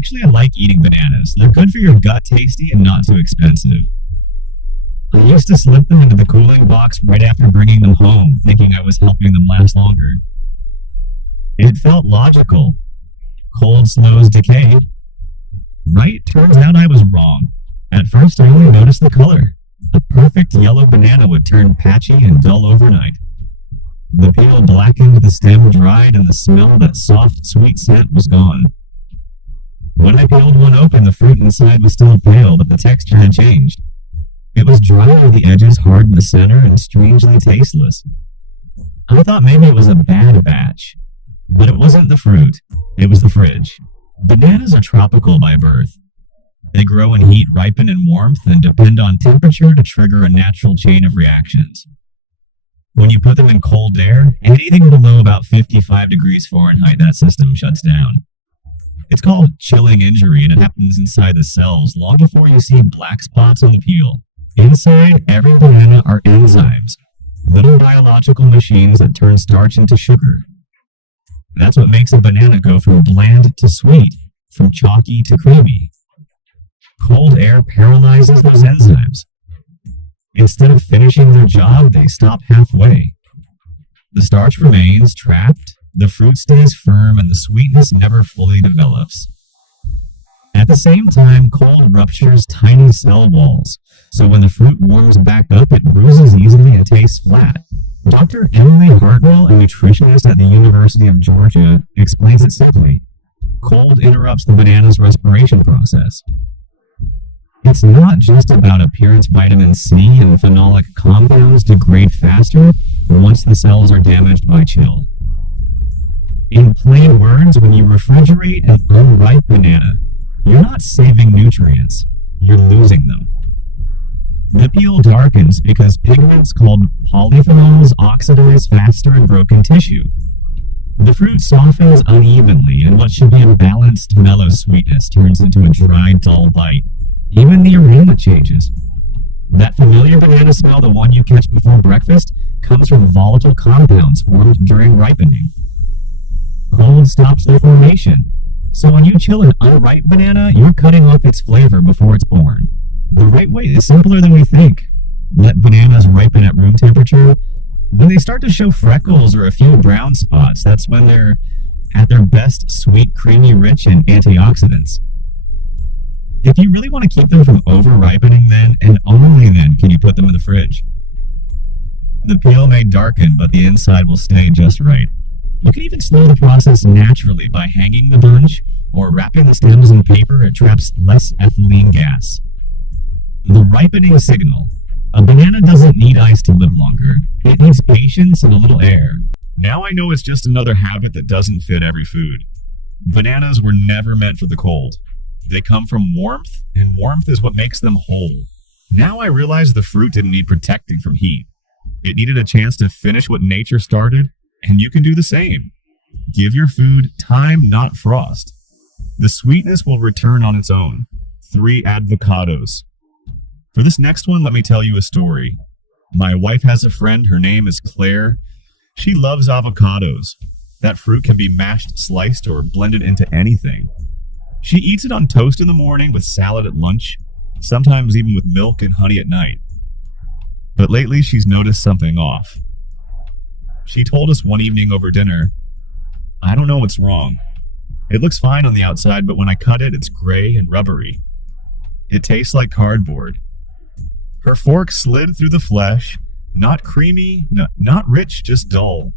Actually, I like eating bananas. They're good for your gut, tasty, and not too expensive. I used to slip them into the cooling box right after bringing them home, thinking I was helping them last longer. It felt logical. Cold slows decay. Right? Turns out I was wrong. At first, I only noticed the color. A perfect yellow banana would turn patchy and dull overnight. The peel blackened, the stem dried, and the smell of that soft, sweet scent was gone. When I peeled one open, the fruit inside was still pale, but the texture had changed. It was dry on the edges, hard in the center, and strangely tasteless. I thought maybe it was a bad batch, but it wasn't the fruit. It was the fridge. Bananas are tropical by birth. They grow in heat, ripen in warmth, and depend on temperature to trigger a natural chain of reactions. When you put them in cold air, anything below about 55 degrees Fahrenheit, that system shuts down. It's called chilling injury, and it happens inside the cells long before you see black spots on the peel. Inside every banana are enzymes, little biological machines that turn starch into sugar. That's what makes a banana go from bland to sweet, from chalky to creamy. Cold air paralyzes those enzymes. Instead of finishing their job, they stop halfway. The starch remains trapped, the fruit stays firm, and the sweetness never fully develops. At the same time, cold ruptures tiny cell walls, so when the fruit warms back up, it bruises easily and tastes flat. Dr. Emily Hartwell, a nutritionist at the University of Georgia, explains it simply. Cold interrupts the banana's respiration process. It's not just about appearance. Vitamin C and phenolic compounds degrade faster once the cells are damaged by chill. In plain words, when you refrigerate an unripe banana, you're not saving nutrients, you're losing them. The peel darkens because pigments called polyphenols oxidize faster in broken tissue. The fruit softens unevenly, and what should be a balanced, mellow sweetness turns into a dry, dull bite. Even the aroma changes. That familiar banana smell, the one you catch before breakfast, comes from volatile compounds formed during ripening. Cold stops their formation. So when you chill an unripe banana, you're cutting off its flavor before it's born. The right way is simpler than we think. Let bananas ripen at room temperature. When they start to show freckles or a few brown spots, that's when they're at their best, sweet, creamy, rich, and antioxidants. If you really want to keep them from over-ripening, then, and only then, can you put them in the fridge. The peel may darken, but the inside will stay just right. You can even slow the process naturally by hanging the bunch or wrapping the stems in paper. It traps less ethylene gas. The ripening signal. A banana doesn't need ice to live longer. It needs patience and a little air. Now I know it's just another habit that doesn't fit every food. Bananas were never meant for the cold. They come from warmth, and warmth is what makes them whole. Now I realize the fruit didn't need protecting from heat. It needed a chance to finish what nature started, and you can do the same. Give your food time, not frost. The sweetness will return on its own. 3 avocados. For this next one, let me tell you a story. My wife has a friend, her name is Claire. She loves avocados. That fruit can be mashed, sliced, or blended into anything. She eats it on toast in the morning with salad at lunch, sometimes even with milk and honey at night. But lately she's noticed something off. She told us one evening over dinner, "I don't know what's wrong. It looks fine on the outside, but when I cut it, it's gray and rubbery. It tastes like cardboard." Her fork slid through the flesh, not creamy, not rich, just dull.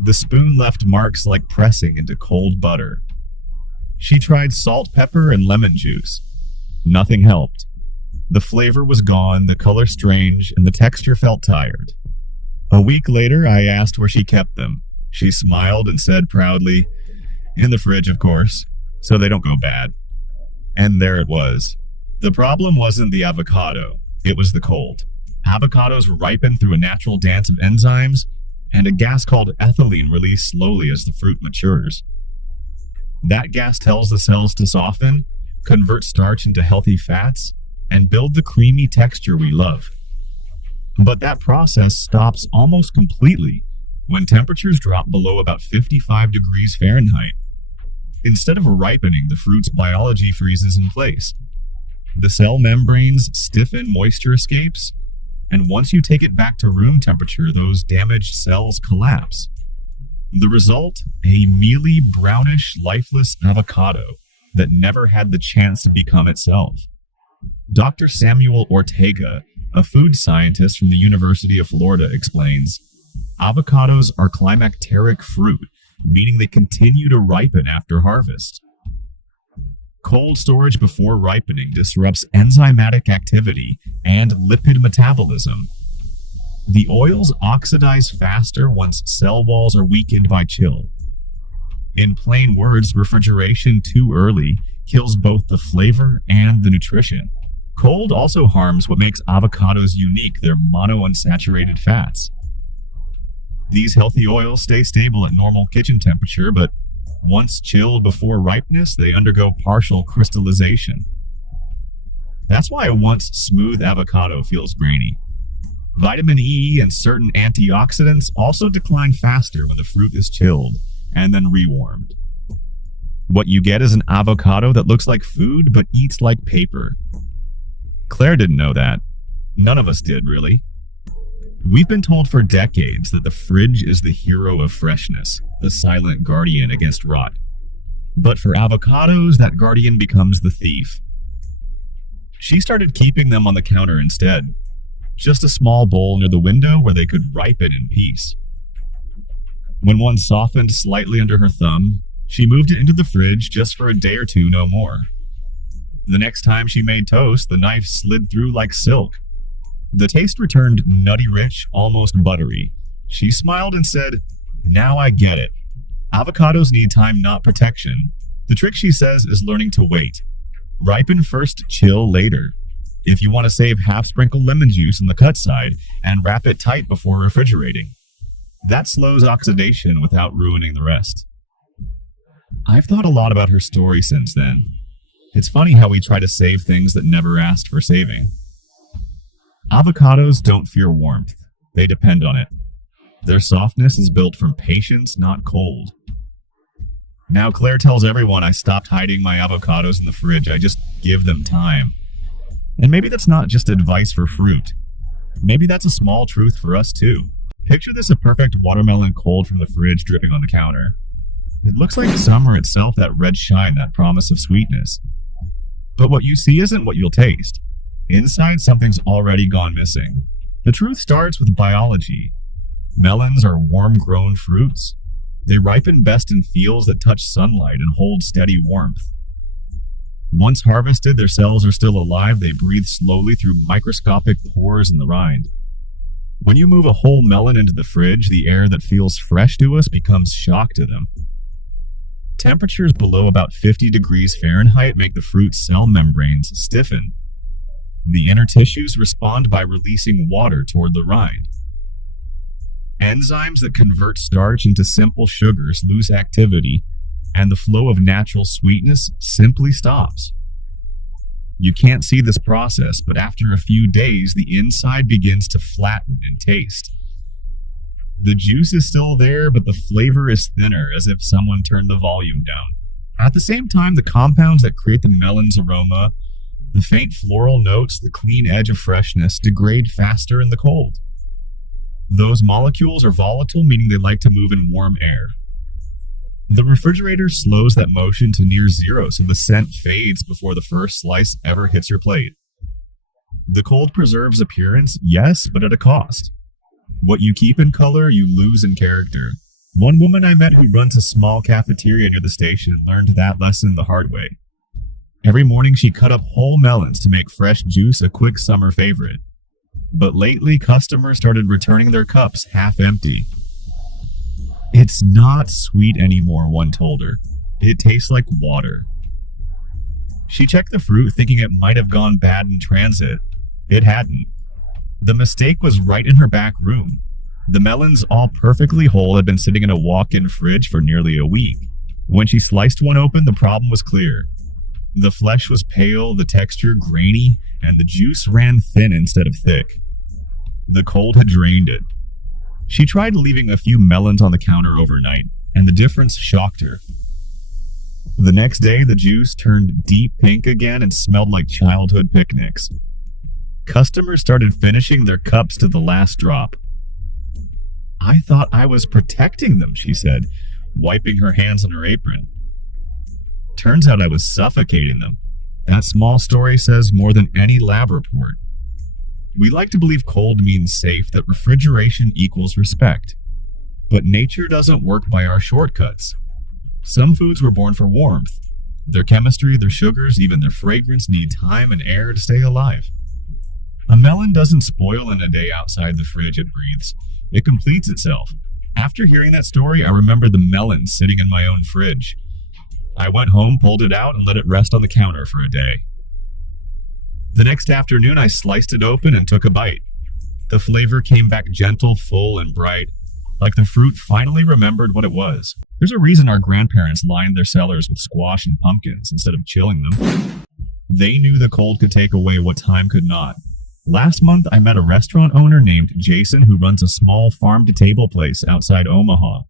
The spoon left marks like pressing into cold butter. She tried salt, pepper, and lemon juice. Nothing helped. The flavor was gone, the color strange, and the texture felt tired. A week later, I asked where she kept them. She smiled and said proudly, "In the fridge, of course, so they don't go bad." And there it was. The problem wasn't the avocado, it was the cold. Avocados ripen through a natural dance of enzymes, and a gas called ethylene released slowly as the fruit matures. That gas tells the cells to soften, convert starch into healthy fats, and build the creamy texture we love. But that process stops almost completely when temperatures drop below about 55 degrees Fahrenheit. Instead of ripening, the fruit's biology freezes in place. The cell membranes stiffen, moisture escapes, and once you take it back to room temperature, those damaged cells collapse. The result? A mealy, brownish, lifeless avocado that never had the chance to become itself. Dr. Samuel Ortega, a food scientist from the University of Florida, explains, avocados are climacteric fruit, meaning they continue to ripen after harvest. Cold storage before ripening disrupts enzymatic activity and lipid metabolism. The oils oxidize faster once cell walls are weakened by chill. In plain words, refrigeration too early kills both the flavor and the nutrition. Cold also harms what makes avocados unique, their monounsaturated fats. These healthy oils stay stable at normal kitchen temperature, but once chilled before ripeness, they undergo partial crystallization. That's why a once smooth avocado feels grainy. Vitamin E and certain antioxidants also decline faster when the fruit is chilled and then rewarmed. What you get is an avocado that looks like food but eats like paper. Claire didn't know that. None of us did, really. We've been told for decades that the fridge is the hero of freshness, the silent guardian against rot. But for avocados, that guardian becomes the thief. She started keeping them on the counter instead. Just a small bowl near the window where they could ripen in peace. When one softened slightly under her thumb, she moved it into the fridge just for a day or two, no more. The next time she made toast, the knife slid through like silk. The taste returned nutty rich, almost buttery. She smiled and said, "Now I get it. Avocados need time, not protection. The trick," she says, "is learning to wait. Ripen first, chill later. If you want to save half sprinkle lemon juice on the cut side and wrap it tight before refrigerating. That slows oxidation without ruining the rest." I've thought a lot about her story since then. It's funny how we try to save things that never asked for saving. Avocados don't fear warmth. They depend on it. Their softness is built from patience, not cold. Now Claire tells everyone I stopped hiding my avocados in the fridge. I just give them time. And maybe that's not just advice for fruit. Maybe that's a small truth for us too. Picture this: a perfect watermelon cold from the fridge dripping on the counter. It looks like summer itself, that red shine, that promise of sweetness. But what you see isn't what you'll taste. Inside, something's already gone missing. The truth starts with biology. Melons are warm-grown fruits. They ripen best in fields that touch sunlight and hold steady warmth. Once harvested, their cells are still alive. They breathe slowly through microscopic pores in the rind. When you move a whole melon into the fridge, the air that feels fresh to us becomes shock to them. Temperatures below about 50 degrees Fahrenheit make the fruit's cell membranes stiffen. The inner tissues respond by releasing water toward the rind. Enzymes that convert starch into simple sugars lose activity, and the flow of natural sweetness simply stops. You can't see this process, but after a few days, the inside begins to flatten and taste. The juice is still there, but the flavor is thinner, as if someone turned the volume down. At the same time, the compounds that create the melon's aroma, the faint floral notes, the clean edge of freshness, degrade faster in the cold. Those molecules are volatile, meaning they like to move in warm air. The refrigerator slows that motion to near zero, so the scent fades before the first slice ever hits your plate. The cold preserves appearance, yes, but at a cost. What you keep in color, you lose in character. One woman I met who runs a small cafeteria near the station learned that lesson the hard way. Every morning she cut up whole melons to make fresh juice a quick summer favorite. But lately, customers started returning their cups half empty. "It's not sweet anymore," one told her. "It tastes like water." She checked the fruit, thinking it might have gone bad in transit. It hadn't. The mistake was right in her back room. The melons, all perfectly whole, had been sitting in a walk-in fridge for nearly a week. When she sliced one open, the problem was clear. The flesh was pale, the texture grainy, and the juice ran thin instead of thick. The cold had drained it. She tried leaving a few melons on the counter overnight, and the difference shocked her. The next day, the juice turned deep pink again and smelled like childhood picnics. Customers started finishing their cups to the last drop. I thought I was protecting them, she said, wiping her hands on her apron. Turns out I was suffocating them. That small story says more than any lab report. We like to believe cold means safe, that refrigeration equals respect. But nature doesn't work by our shortcuts. Some foods were born for warmth. Their chemistry, their sugars, even their fragrance need time and air to stay alive. A melon doesn't spoil in a day outside the fridge it breathes. It completes itself. After hearing that story, I remembered the melon sitting in my own fridge. I went home, pulled it out, and let it rest on the counter for a day. The next afternoon, I sliced it open and took a bite. The flavor came back gentle, full, and bright, like the fruit finally remembered what it was. There's a reason our grandparents lined their cellars with squash and pumpkins instead of chilling them. They knew the cold could take away what time could not. Last month, I met a restaurant owner named Jason who runs a small farm-to-table place outside Omaha.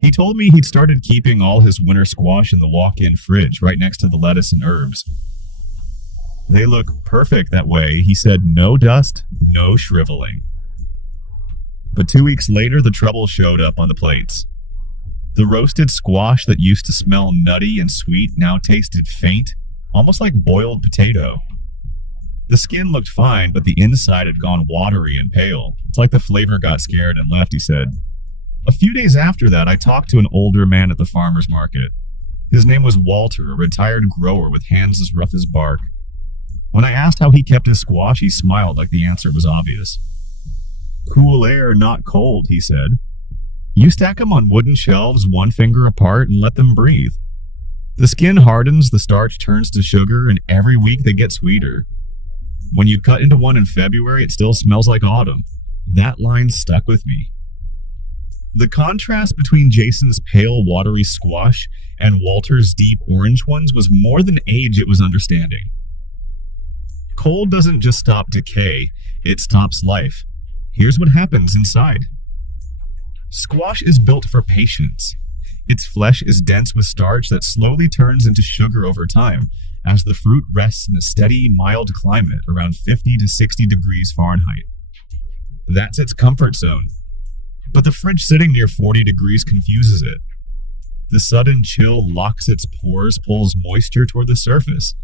He told me he'd started keeping all his winter squash in the walk-in fridge right next to the lettuce and herbs. They look perfect that way, he said. No dust, no shriveling. But 2 weeks later, the trouble showed up on the plates. The roasted squash that used to smell nutty and sweet now tasted faint, almost like boiled potato. The skin looked fine, but the inside had gone watery and pale. It's like the flavor got scared and left, he said. A few days after that, I talked to an older man at the farmer's market. His name was Walter, a retired grower with hands as rough as bark. When I asked how he kept his squash, he smiled like the answer was obvious. Cool air, not cold, he said. You stack them on wooden shelves 1 finger apart and let them breathe. The skin hardens, the starch turns to sugar, and every week they get sweeter. When you cut into one in February, it still smells like autumn. That line stuck with me. The contrast between Jason's pale, watery squash and Walter's deep orange ones was more than age, it was understanding. Cold doesn't just stop decay, it stops life. Here's what happens inside. Squash is built for patience. Its flesh is dense with starch that slowly turns into sugar over time, as the fruit rests in a steady, mild climate around 50 to 60 degrees Fahrenheit. That's its comfort zone. But the fridge sitting near 40 degrees confuses it. The sudden chill locks its pores, pulls moisture toward the surface,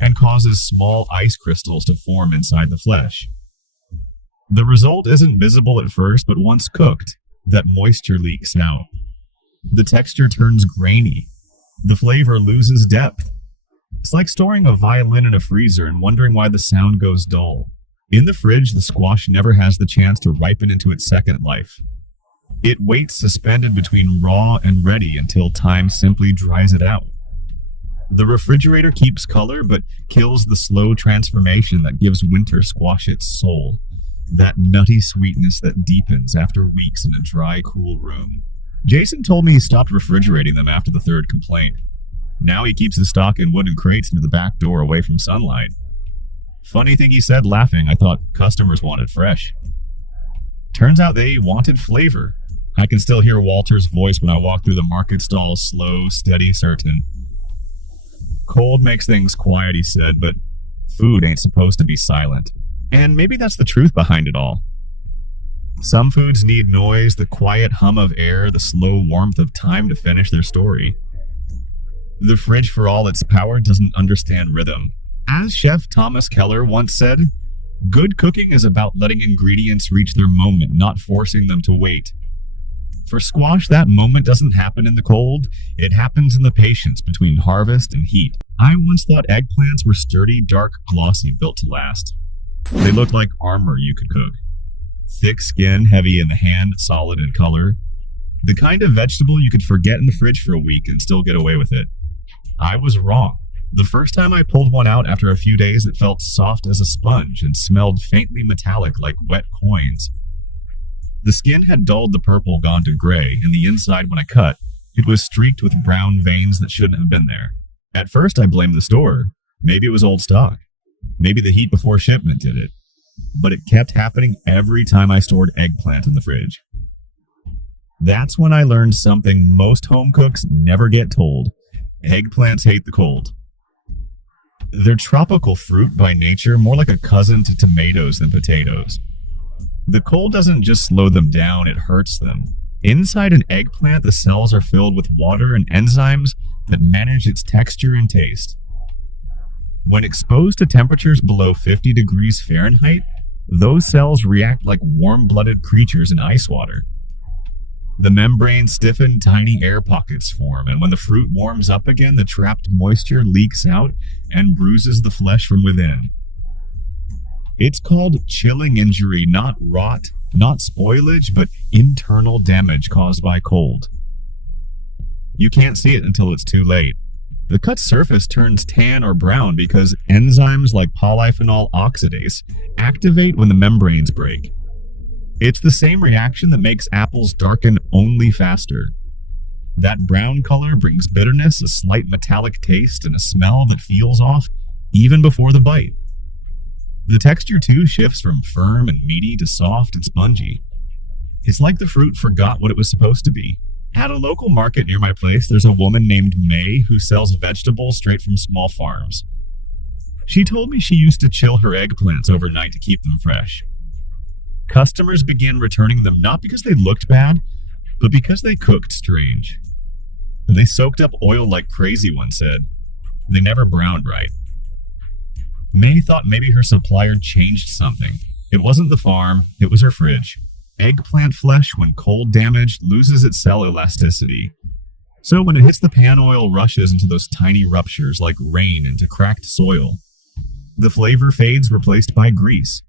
and causes small ice crystals to form inside the flesh. The result isn't visible at first, but once cooked, that moisture leaks out. The texture turns grainy. The flavor loses depth. It's like storing a violin in a freezer and wondering why the sound goes dull. In the fridge, the squash never has the chance to ripen into its second life. It waits suspended between raw and ready until time simply dries it out. The refrigerator keeps color, but kills the slow transformation that gives winter squash its soul. That nutty sweetness that deepens after weeks in a dry, cool room. Jason told me he stopped refrigerating them after the third complaint. Now he keeps his stock in wooden crates near the back door away from sunlight. Funny thing he said, laughing, I thought customers wanted fresh. Turns out they wanted flavor. I can still hear Walter's voice when I walk through the market stall, slow, steady, certain. Cold makes things quiet, he said, but food ain't supposed to be silent. And maybe that's the truth behind it all. Some foods need noise, the quiet hum of air, the slow warmth of time to finish their story. The fridge, for all its power, doesn't understand rhythm. As Chef Thomas Keller once said, good cooking is about letting ingredients reach their moment, not forcing them to wait. For squash, that moment doesn't happen in the cold, it happens in the patience between harvest and heat. I once thought eggplants were sturdy, dark, glossy, built to last. They looked like armor you could cook. Thick skin, heavy in the hand, solid in color. The kind of vegetable you could forget in the fridge for a week and still get away with it. I was wrong. The first time I pulled one out after a few days, it felt soft as a sponge and smelled faintly metallic like wet coins. The skin had dulled the purple, gone to gray, and the inside, when I cut, it was streaked with brown veins that shouldn't have been there. At first, I blamed the store. Maybe it was old stock. Maybe the heat before shipment did it. But it kept happening every time I stored eggplant in the fridge. That's when I learned something most home cooks never get told. Eggplants hate the cold. They're tropical fruit by nature, more like a cousin to tomatoes than potatoes. The cold doesn't just slow them down, it hurts them. Inside an eggplant, the cells are filled with water and enzymes that manage its texture and taste. When exposed to temperatures below 50 degrees Fahrenheit, those cells react like warm-blooded creatures in ice water. The membranes stiffen, tiny air pockets form, and when the fruit warms up again, the trapped moisture leaks out and bruises the flesh from within. It's called chilling injury, not rot, not spoilage, but internal damage caused by cold. You can't see it until it's too late. The cut surface turns tan or brown because enzymes like polyphenol oxidase activate when the membranes break. It's the same reaction that makes apples darken only faster. That brown color brings bitterness, a slight metallic taste, and a smell that feels off even before the bite. The texture too shifts from firm and meaty to soft and spongy. It's like the fruit forgot what it was supposed to be. At a local market near my place, there's a woman named May who sells vegetables straight from small farms. She told me she used to chill her eggplants overnight to keep them fresh. Customers began returning them not because they looked bad, but because they cooked strange. They soaked up oil like crazy, one said. They never browned right. May thought maybe her supplier changed something. It wasn't the farm, it was her fridge. Eggplant flesh, when cold damaged, loses its cell elasticity. So when it hits the pan, oil rushes into those tiny ruptures like rain into cracked soil. The flavor fades, replaced by grease.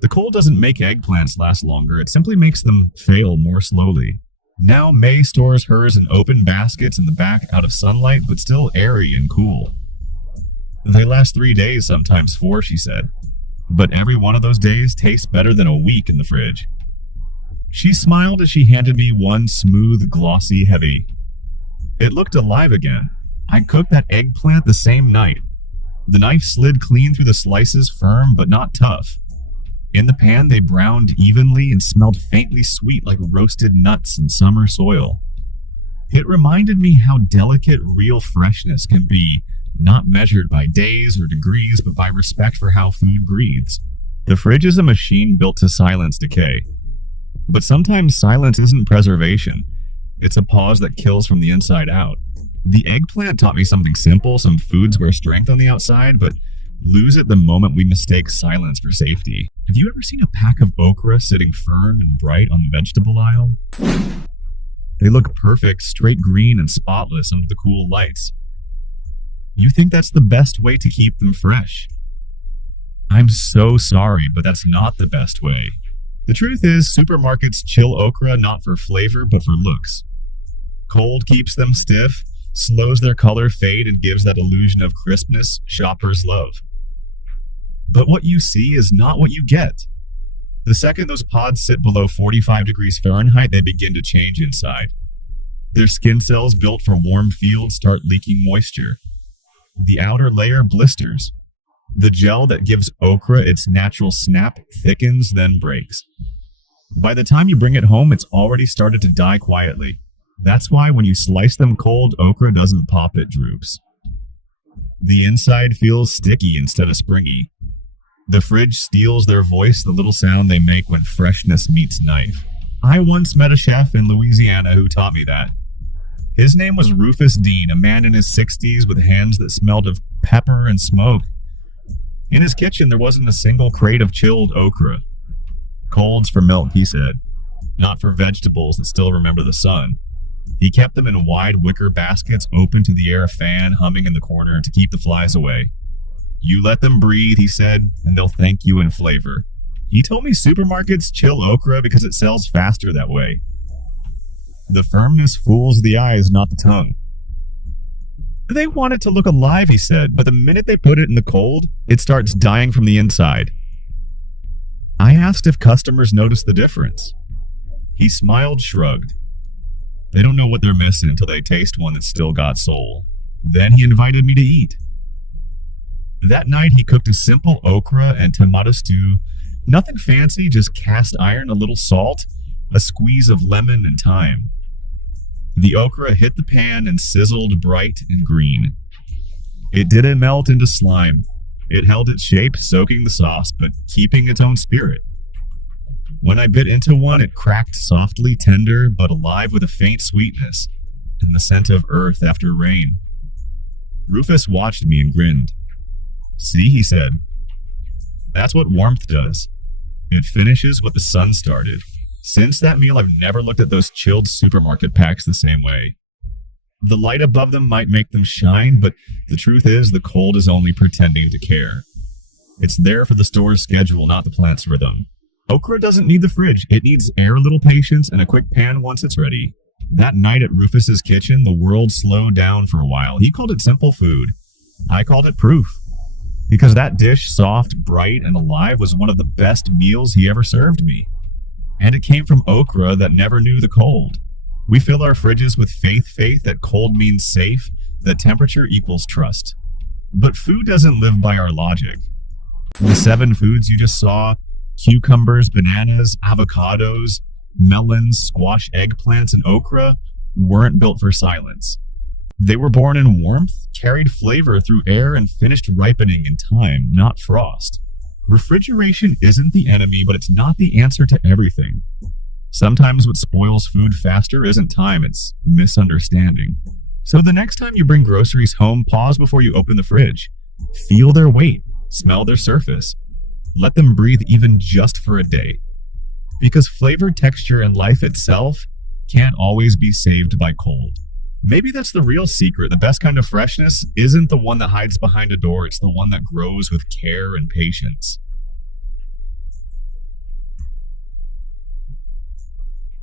The cold doesn't make eggplants last longer, it simply makes them fail more slowly. Now May stores hers in open baskets in the back, out of sunlight, but still airy and cool. They last 3 days, sometimes 4, she said. But every one of those days tastes better than a week in the fridge. She smiled as she handed me one smooth, glossy heavy. It looked alive again. I cooked that eggplant the same night. The knife slid clean through the slices, firm but not tough. In the pan, they browned evenly and smelled faintly sweet like roasted nuts in summer soil. It reminded me how delicate real freshness can be, not measured by days or degrees, but by respect for how food breathes. The fridge is a machine built to silence decay. But sometimes silence isn't preservation. It's a pause that kills from the inside out. The eggplant taught me something simple. Some foods wear strength on the outside, but lose it the moment we mistake silence for safety. Have you ever seen a pack of okra sitting firm and bright on the vegetable aisle? They look perfect, straight green and spotless under the cool lights. You think that's the best way to keep them fresh. I'm so sorry, but that's not the best way. The truth is, supermarkets chill okra not for flavor, but for looks. Cold keeps them stiff, slows their color fade, and gives that illusion of crispness shoppers love. But what you see is not what you get. The second those pods sit below 45 degrees Fahrenheit, they begin to change inside. Their skin cells built for warm fields start leaking moisture. The outer layer blisters. The gel that gives okra its natural snap thickens, then breaks. By the time you bring it home, it's already started to die quietly. That's why when you slice them cold, okra doesn't pop, it droops. The inside feels sticky instead of springy. The fridge steals their voice, the little sound they make when freshness meets knife. I once met a chef in Louisiana who taught me that. His name was Rufus Dean, a man in his 60s with hands that smelled of pepper and smoke. In his kitchen, there wasn't a single crate of chilled okra. Colds for milk, he said. Not for vegetables that still remember the sun. He kept them in wide wicker baskets open to the air fan humming in the corner to keep the flies away. You let them breathe, he said, and they'll thank you in flavor. He told me supermarkets chill okra because it sells faster that way. The firmness fools the eyes, not the tongue. They want it to look alive, he said, but the minute they put it in the cold, it starts dying from the inside. I asked if customers noticed the difference. He smiled, shrugged. They don't know what they're missing until they taste one that's still got soul. Then he invited me to eat. That night he cooked a simple okra and tomato stew. Nothing fancy, just cast iron, a little salt, a squeeze of lemon and thyme. The okra hit the pan and sizzled bright and green. It didn't melt into slime. It held its shape, soaking the sauce, but keeping its own spirit. When I bit into one, it cracked softly, tender, but alive with a faint sweetness and the scent of earth after rain. Rufus watched me and grinned. "See," he said. "That's what warmth does. It finishes what the sun started." Since that meal, I've never looked at those chilled supermarket packs the same way. The light above them might make them shine, but the truth is the cold is only pretending to care. It's there for the store's schedule, not the plant's rhythm. Okra doesn't need the fridge. It needs air, a little patience, and a quick pan once it's ready. That night at Rufus's kitchen, the world slowed down for a while. He called it simple food. I called it proof. Because that dish, soft, bright, and alive, was one of the best meals he ever served me. And it came from okra that never knew the cold. We fill our fridges with faith that cold means safe, that temperature equals trust. But food doesn't live by our logic. The 7 foods you just saw, cucumbers, bananas, avocados, melons, squash, eggplants, and okra, weren't built for silence. They were born in warmth, carried flavor through air, and finished ripening in time, not frost. Refrigeration isn't the enemy, but it's not the answer to everything. Sometimes what spoils food faster isn't time, it's misunderstanding. So the next time you bring groceries home, pause before you open the fridge. Feel their weight, smell their surface. Let them breathe even just for a day. Because flavor, texture, and life itself can't always be saved by cold. Maybe that's the real secret. The best kind of freshness isn't the one that hides behind a door. It's the one that grows with care and patience.